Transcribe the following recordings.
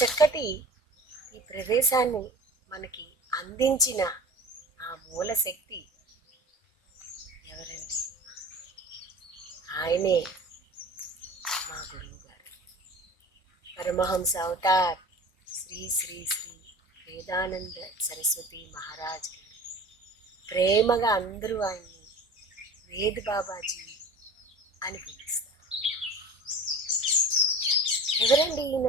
చక్కటి ఈ ప్రదేశాన్ని మనకి అందించిన ఆ మూల శక్తి ఎవరండి? ఆయనే మా గురువు గారు పరమహంస అవతార్ శ్రీ శ్రీ శ్రీ వేదానంద సరస్వతి మహారాజ్ గారు. ప్రేమగా అందరూ ఆయన్ని వేద్ బాబాజీ అని పిలుస్తారు. ఎవరండి ఈయన?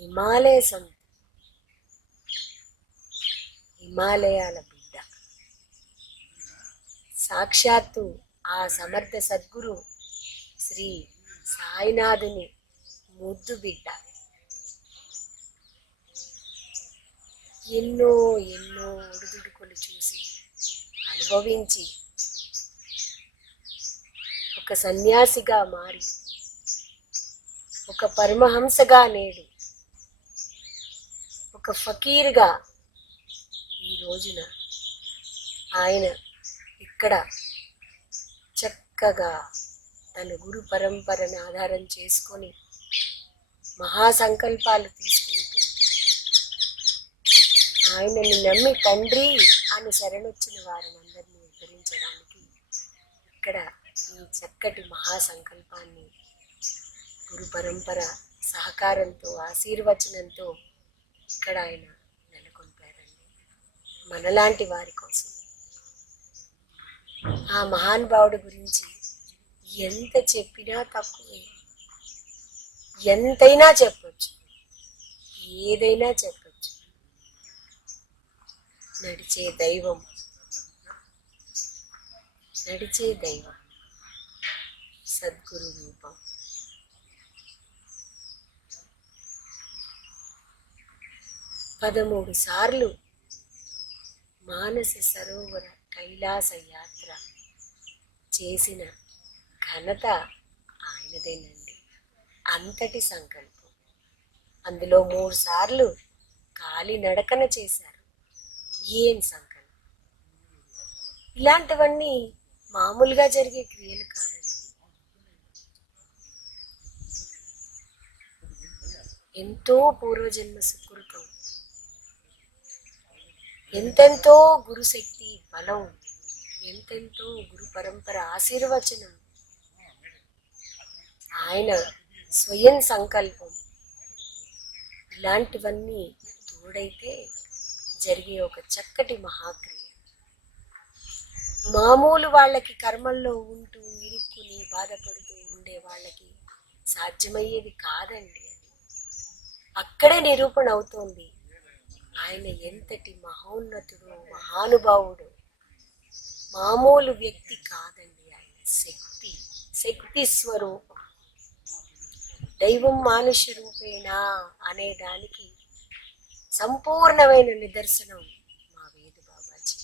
హిమాలయ సంత హిమాలయాల బిడ్డ. సాక్షాత్తు ఆ సమర్థ సద్గురు శ్రీ సాయినాథుని ముద్దు బిడ్డ. ఎన్నో ఎన్నో ఉడుదుడుకులు చూసి అనుభవించి ఒక సన్యాసిగా మారి ఒక పరమహంసగా నేడు ఒక ఫకీర్గా ఈ రోజున ఆయన ఇక్కడ చక్కగా తన గురు పరంపరను ఆధారం చేసుకొని మహాసంకల్పాలు తీసుకుంటూ ఆయనని నమ్మి తండ్రి అని శరణొచ్చిన వారిని అందరినీ ఉద్ధరించడానికి ఇక్కడ ఈ చక్కటి మహాసంకల్పాన్ని గురు పరంపర సహకారంతో ఆశీర్వచనంతో ఇక్కడ ఆయన నెలకొల్పారండి. మనలాంటి వారి కోసం. ఆ మహానుభావుడి గురించి ఎంత చెప్పినా తక్కువే. ఎంతైనా చెప్పొచ్చు. ఏదైనా చెప్పొచ్చు. నడిచే దైవం. నడిచే దైవం. సద్గురు రూపం. పదమూడు సార్లు మానస సరోవర కైలాస యాత్ర చేసిన ఘనత ఆయనదేనండి. అంతటి సంకల్పం. అందులో మూడు సార్లు కాలి నడకన చేశారు. ఏం సంకల్పం? ఇలాంటివన్నీ మామూలుగా జరిగే క్రియలు కాదండి. ఎంతో పూర్వజన్మ సుకృతం. ఎంతెంతో గురుశక్తి బలం ఎంతెంతో గురు పరంపర ఆశీర్వచనం. ఆయన స్వయం సంకల్పం. ఇలాంటివన్నీ తోడైతే జరిగే ఒక చక్కటి మహాక్రియ. మామూలు వాళ్ళకి కర్మల్లో ఉంటూ ఇరుక్కుని బాధపడుతూ ఉండే వాళ్ళకి సాధ్యమయ్యేది కాదండి అది. అక్కడే నిరూపణ అవుతోంది. ఆయన ఎంతటి మహోన్నతుడు మహానుభావుడు. మామూలు వ్యక్తి కాదండి ఆయన. శక్తి శక్తి స్వరూపం. దైవం మానుష రూపేణా అనే దానికి సంపూర్ణమైన నిదర్శనం మా వేదు బాబాజీ.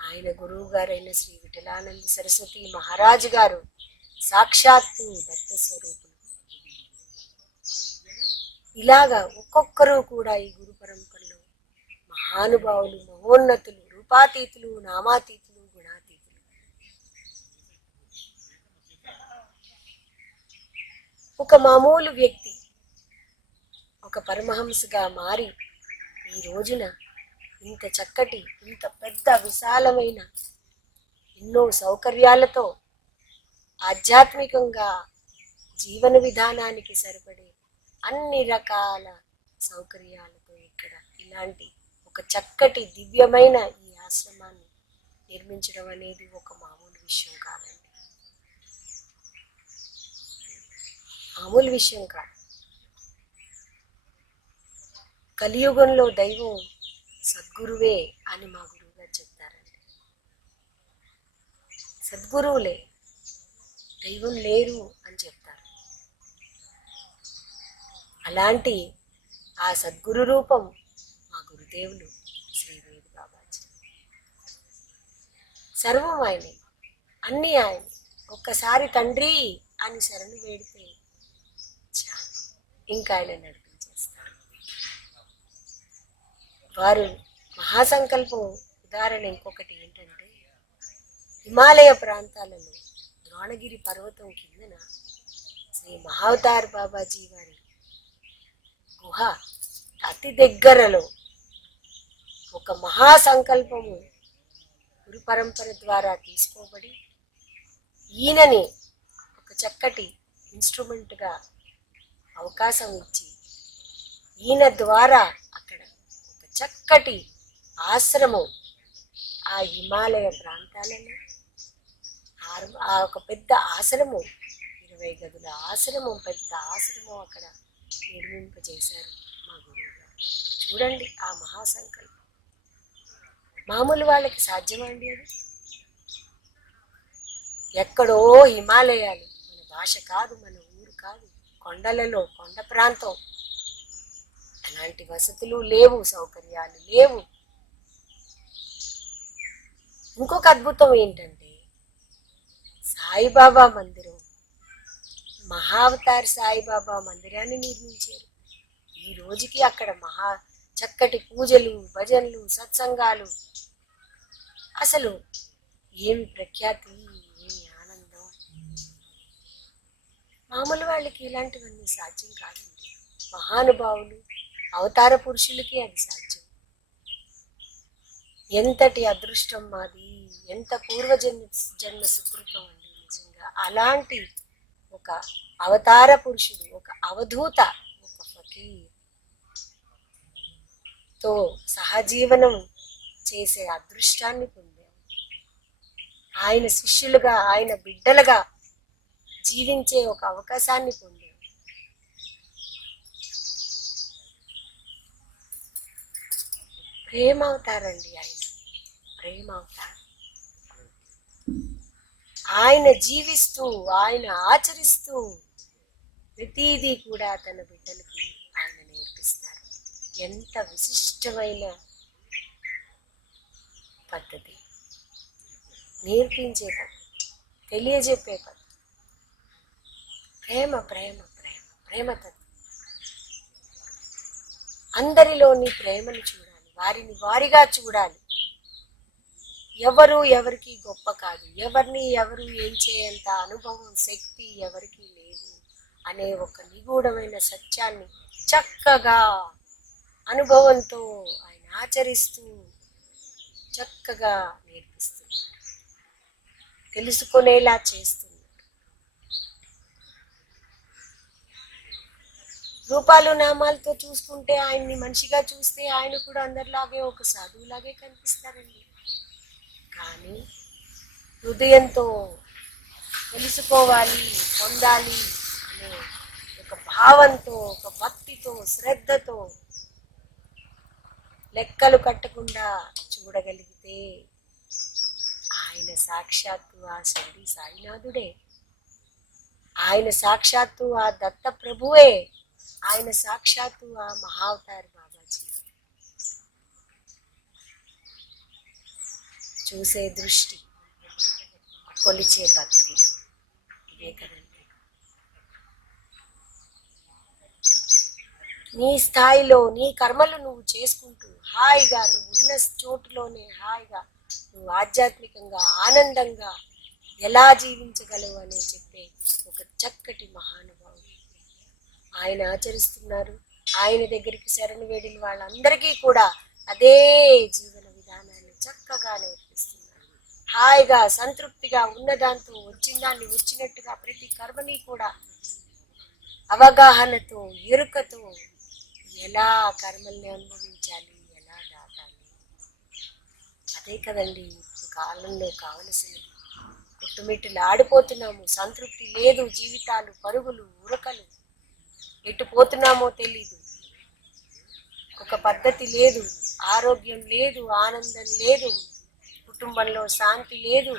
ఆయన గురువు గారైన శ్రీ విఠలానంద సరస్వతి మహారాజు గారు సాక్షాత్తు దత్త స్వరూపం ఇలాగా ఒక్కొక్కరు కూడా ఈ గురు పరంపరలో మహానుభావులు మహోన్నతులు రూపాతీతులు నామాతీతులు గుణాతీతులు. ఒక మామూలు వ్యక్తి ఒక పరమహంసగా మారి ఈ రోజున ఇంత చక్కటి ఇంత పెద్ద విశాలమైన ఎన్నో సౌకర్యాలతో ఆధ్యాత్మికంగా జీవన విధానానికి సరిపడే అన్ని రకాల సౌకర్యాలతో ఇక్కడ ఇలాంటి ఒక చక్కటి దివ్యమైన ఈ ఆశ్రమాన్ని నిర్మించడం అనేది ఒక మామూలు విషయం కాదండి. మామూలు విషయం కాదు. కలియుగంలో దైవం సద్గురువే అని మా గురువుగారు చెప్తారండి. సద్గురువులే దైవం లేరు అని చెప్తారు అలాంటి ఆ సద్గురు రూపం మా గురుదేవులు శ్రీ వేది బాబాజీ. సర్వం ఆయనే అన్నీ ఆయన. ఒక్కసారి తండ్రి అని శరణు వేడితే చాలు. ఇంకా ఆయన నడిపించేస్తారు వారు మహాసంకల్పం ఉదాహరణ ఇంకొకటి ఏంటంటే హిమాలయ ప్రాంతాలలో ద్రోణగిరి పర్వతం కిందన శ్రీ మహావతార్ బాబాజీ వారి గుహ అతి దగ్గరలో ఒక మహాసంకల్పము గురు పరంపర ద్వారా తీసుకోబడి ఈయనని ఒక చక్కటి ఇన్స్ట్రుమెంట్గా అవకాశం ఇచ్చి ఈయన ద్వారా అక్కడ ఒక చక్కటి ఆశ్రమం ఆ హిమాలయ ప్రాంతాలలో ఆరు- ఆ ఒక పెద్ద ఆశ్రమం ఇరవై గదుల ఆశ్రమం పెద్ద ఆశ్రమం అక్కడ నిర్మింపజేశారు మా గురువు గారు చూడండి ఆ మహాసంకల్పం. మామూలు వాళ్ళకి సాధ్యమండి అది? ఎక్కడో హిమాలయాలు. మన భాష కాదు మన ఊరు కాదు. కొండలలో కొండ ప్రాంతం. అలాంటి వసతులు లేవు సౌకర్యాలు లేవు. ఇంకొక అద్భుతం ఏంటంటే సాయిబాబా మందిరం మహావతార్ సాయిబాబా మందిరాన్ని నిర్మించారు. ఈ రోజుకి అక్కడ మహా చక్కటి పూజలు భజనలు సత్సంగాలు. అసలు ఏమి ప్రఖ్యాతి ఏమి ఆనందం? మామూలు వాళ్ళకి ఇలాంటివన్నీ సాధ్యం కాదండి మహానుభావులు అవతార పురుషులకి అది సాధ్యం. ఎంతటి అదృష్టం మాది ఎంత పూర్వజన్మ జన్మ సుకృతం అండి నిజంగా. అలాంటి ఒక అవతార పురుషుడు ఒక అవధూత ఒక ఫకీర్. తో సహజీవనం చేసే అదృష్టాన్ని పొందాము ఆయన శిష్యులుగా ఆయన బిడ్డలుగా జీవించే ఒక అవకాశాన్ని పొందాము ప్రేమ అవుతారండి ఆయన. ప్రేమ అవుతారు ఆయన జీవిస్తూ ఆయన ఆచరిస్తూ ప్రతిదీ కూడా తన బిడ్డలకి ఆయన నేర్పిస్తారు. ఎంత విశిష్టమైన పద్ధతి. నేర్పించే పద్ధతి. తెలియజెప్పే పద్ధతి. ప్రేమ ప్రేమ ప్రేమ ప్రేమ తత్వం. అందరిలోని ప్రేమను చూడాలి. వారిని వారిగా చూడాలి. ఎవరు ఎవరికి గొప్ప కాదు. ఎవరిని ఎవరు ఏం చేయంత అనుభవం శక్తి ఎవరికి లేదు అనే ఒక నిగూఢమైన సత్యాన్ని చక్కగా అనుభవంతో ఆయన ఆచరిస్తూ చక్కగా నేర్పిస్తున్నారు. తెలుసుకునేలా చేస్తున్నారు. రూపాలు నామాలతో చూసుకుంటే ఆయన్ని మనిషిగా చూస్తే ఆయన కూడా అందరిలాగే ఒక సాధువులాగే కనిపిస్తారండి. కానీ హృదయంతో తెలుసుకోవాలి పొందాలి అనే ఒక భావంతో ఒక భక్తితో శ్రద్ధతో లెక్కలు కట్టకుండా చూడగలిగితే ఆయన సాక్షాత్తు ఆ శిరిడి సాయినాథుడే. ఆయన సాక్షాత్తు ఆ దత్త ప్రభువే ఆయన సాక్షాత్తు ఆ మహావతారి బాబాజీ చూసే దృష్టి కొలిచే భక్తి. ఇదే కదండి. నీ స్థాయిలో నీ కర్మలు నువ్వు చేసుకుంటూ హాయిగా నువ్వు ఉన్న చోటులోనే హాయిగా నువ్వు ఆధ్యాత్మికంగా ఆనందంగా ఎలా జీవించగలవు అని చెప్పే ఒక చక్కటి మహానుభావుడు ఆయన ఆచరిస్తున్నారు. ఆయన దగ్గరికి శరణు వేడిన వాళ్ళందరికీ కూడా అదే జీవన విధానాన్ని చక్కగా హాయిగా సంతృప్తిగా ఉన్న దాంతో వచ్చిన దాన్ని వచ్చినట్టుగా ప్రతి కర్మని కూడా అవగాహనతో ఎరుకతో ఎలా కర్మల్ని అనుభవించాలి ఎలా దాటాలి? అదే కదండి ఇప్పుడు కాలంలో కావలసినది కుట్టుమిట్టులు ఆడిపోతున్నాము సంతృప్తి లేదు జీవితాలు పరుగులు ఉరకలు. ఎటు పోతున్నామో తెలీదు. ఒక పద్ధతి లేదు ఆరోగ్యం లేదు ఆనందం లేదు. కుటుంబంలో శాంతి లేదు.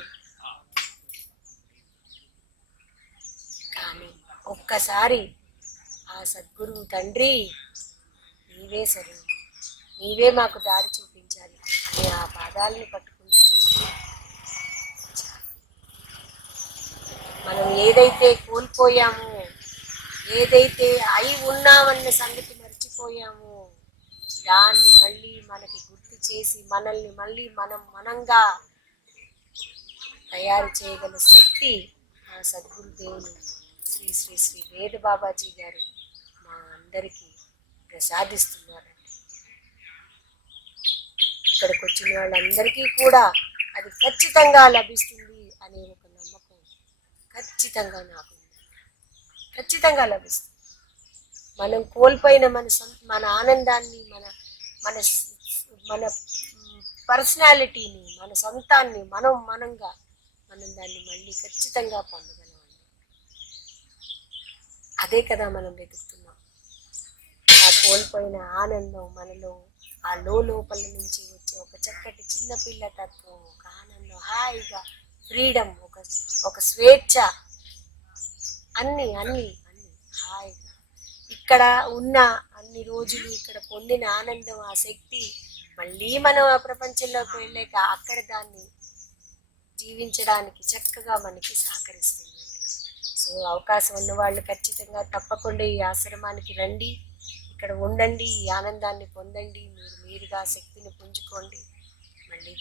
కానీ ఒక్కసారి ఆ సద్గురువు తండ్రి నీవే సరే నీవే మాకు దారి చూపించాలి. అని ఆ పాదాలను పట్టుకుంటే మనం ఏదైతే కోల్పోయామో ఏదైతే అయి ఉన్నామన్న సంగతి మర్చిపోయామో దాన్ని మళ్ళీ మనకి అభివృద్ధి చేసి మనల్ని మళ్ళీ మనం మనంగా తయారు చేయగల శక్తి ఆ సద్గురుదేవులు శ్రీ శ్రీ శ్రీ వేద బాబాజీ గారు మా అందరికీ ప్రసాదిస్తున్నారండి. ఇక్కడికి వచ్చిన వాళ్ళందరికీ కూడా అది ఖచ్చితంగా లభిస్తుంది అనే ఒక నమ్మకం ఖచ్చితంగా నాకు ఖచ్చితంగా లభిస్తుంది. మనం కోల్పోయిన మన సొంత మన ఆనందాన్ని మన మన మన పర్సనాలిటీని మన సొంతాన్ని మనం మనంగా మనం దాన్ని మళ్ళీ ఖచ్చితంగా పొందగలమండి. అదే కదా మనం వెతుకుతున్నాం. ఆ కోల్పోయిన ఆనందం మనలో ఆ లో లోపల నుంచి వచ్చే ఒక చక్కటి చిన్నపిల్ల తత్వం ఒక ఆనందం హాయిగా ఫ్రీడమ్ ఒక ఒక స్వేచ్ఛ అన్ని అన్ని అన్ని హాయిగా. ఇక్కడ ఉన్న అన్ని రోజులు ఇక్కడ పొందిన ఆనందం ఆ శక్తి మళ్ళీ మనం ఆ ప్రపంచంలోకి వెళ్ళాక అక్కడ దాన్ని జీవించడానికి చక్కగా మనకి సహకరిస్తుంది. సో అవకాశం ఉన్న వాళ్ళు ఖచ్చితంగా తప్పకుండా ఈ ఆశ్రమానికి రండి. ఇక్కడ ఉండండి ఈ ఆనందాన్ని పొందండి. మీరు మీరుగా శక్తిని పుంజుకోండి. మళ్ళీ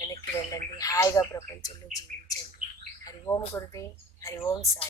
వెనక్కి వెళ్ళండి. హాయిగా ప్రపంచంలో జీవించండి. హరి ఓం గురుదే హరి ఓం సాయి.